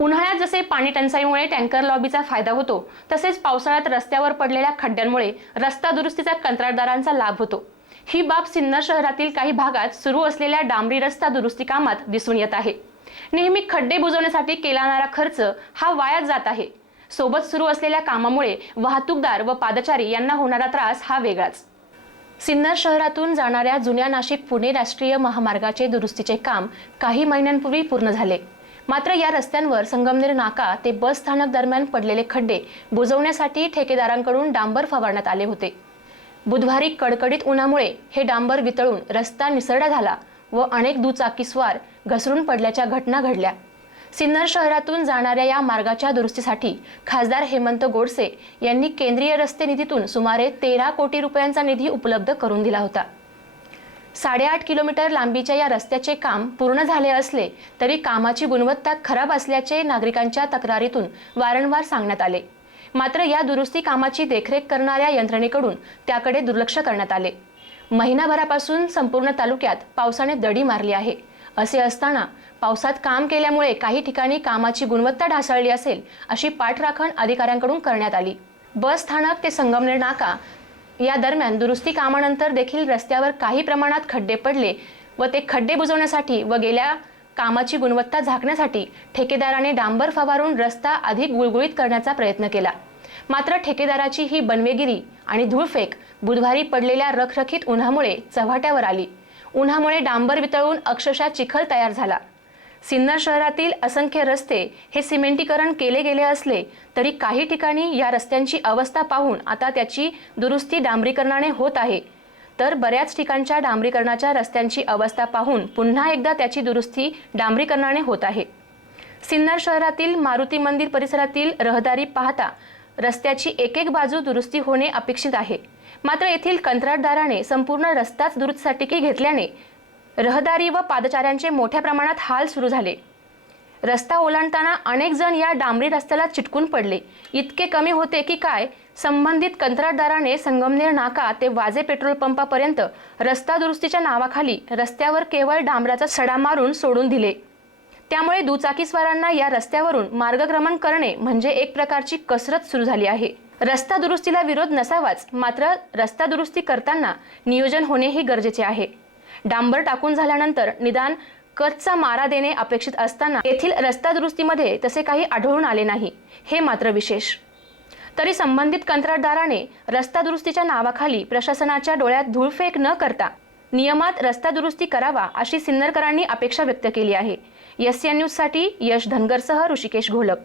उन्हाळ्यात जसे पाणी टंचाईमुळे टँकर लॉबीचा फायदा होतो तसेच पावसाळ्यात रस्त्यावर पडलेल्या खड्ड्यांमुळे रस्ता दुरुस्तीचा कंत्राटदारांचा लाभ होतो. ही बाब सिन्नर शहरातील काही भागात सुरू असलेल्या डांबरी रस्ता दुरुस्ती कामात दिसून येत आहे. नेहमी खड्डे बुजवण्यासाठी केला जाणारा खर्च हा वायात जात आहे. सोबत सुरू असलेल्या कामामुळे वाहतूकदार व पादचारी यांना होणारा त्रास हा वेगळाच. सिन्नर शहरातून जाणाऱ्या जुन्या नाशिक पुणे राष्ट्रीय महामार्गाचे दुरुस्तीचे काम काही महिन्यांपूर्वी पूर्ण झाले. मात्र या रस्त्यांवर संगमनेर नाका ते बस स्थानक दरम्यान पडलेले खड्डे बुजवण्यासाठी ठेकेदारांकडून डांबर फवारण्यात आले होते. बुधवारी कडकडीत उन्हामुळे हे डांबर वितळून रस्ता निसरडा झाला व अनेक दुचाकीस्वार घसरून पडल्याच्या घटना घडल्या. सिन्नर शहरातून जाणाऱ्या या मार्गाच्या दुरुस्तीसाठी खासदार हेमंत गोडसे यांनी केंद्रीय रस्ते निधीतून सुमारे तेरा कोटी रुपयांचा निधी उपलब्ध करून दिला होता. साडेआठ किलोमीटर लांबीच्या या रस्त्याचे काम पूर्ण झाले असले तरी कामाची गुणवत्ता खराब असल्याचे नागरिकांच्या तक्रारीतून वारंवार सांगण्यात आले. मात्र या दुरुस्ती कामाची देखरेख करणाऱ्या यंत्रणेकडून त्याकडे दुर्लक्ष करण्यात आले. महिनाभरापासून संपूर्ण तालुक्यात पावसाने दडी मारली आहे. असे असताना पावसात काम केल्यामुळे काही ठिकाणी कामाची गुणवत्ता ढासळली असेल अशी पाठराखण अधिकाऱ्यांकडून करण्यात आली. बस स्थानक ते संगमनेर नाका या दरम्यान दुरुस्ती कामानंतर देखील रस्त्यावर काही प्रमाणात खड्डे पडले व ते खड्डे बुजवण्यासाठी व गेल्या कामाची गुणवत्ता झाकण्यासाठी ठेकेदाराने डांबर फवारून रस्ता अधिक गुळगुळीत करण्याचा प्रयत्न केला. मात्र ठेकेदाराची ही बनवेगिरी आणि धूळफेक बुधवारी पडलेल्या रखरखीत उन्हामुळे चव्हाट्यावर आली. उन्हामुळे डांबर वितळून अक्षरशः चिखल तयार झाला. सिन्नर शहरातील असंख्य रस्ते हे सिमेंटीकरण केले गेले असले तरी काही ठिकाणी या रस्त्यांची अवस्था पाहून आता त्याची दुरुस्ती डांबरीकरणाने होत आहे. तर बऱ्याच ठिकाणच्या डांबरीकरणाच्या रस्त्यांची अवस्था पाहून पुन्हा एकदा त्याची दुरुस्ती डांबरीकरणाने होत आहे. सिन्नर शहरातील मारुती मंदिर परिसरातील रहदारी पाहता रस्त्याची एक एक बाजू दुरुस्ती होणे अपेक्षित आहे. मात्र येथील कंत्राटदाराने संपूर्ण रस्ताच दुरुस्तीसाठी घेतल्याने रहदारी व पादचाऱ्यांचे मोठ्या प्रमाणात हाल सुरू झाले. रस्ता ओलांडताना अनेक जण या डांबरी रस्त्याला चिटकून पडले. इतके कमी होते की काय? संबंधित कंत्राटदाराने संगमनेर नाका ते वाजे पेट्रोल पंपापर्यंत रस्ता दुरुस्तीच्या नावाखाली रस्त्यावर केवळ डांबराचा सडा मारून सोडून दिले. त्यामुळे दुचाकीस्वारांना या रस्त्यावरून मार्गक्रमण करणे म्हणजे एक प्रकारची कसरत सुरू झाली आहे. रस्ता दुरुस्तीला विरोध नसावाच मात्र रस्ता दुरुस्ती करताना नियोजन होणेही गरजेचे आहे. डांबर टाकून झाल्यानंतर निदान कचचा मारा देणे अपेक्षित असताना येथील रस्ता दुरुस्तीमध्ये तसे काही आढळून आले नाही. हे मात्र विशेष. तरी संबंधित कंत्राटदाराने रस्ता दुरुस्तीच्या नावाखाली प्रशासनाच्या डोळ्यात धूळफेक न करता नियमात रस्ता दुरुस्ती करावा अशी सिन्नरकरांनी अपेक्षा व्यक्त केली आहे. एस न्यूजसाठी यश धनगरसह ऋषिकेश घोलप.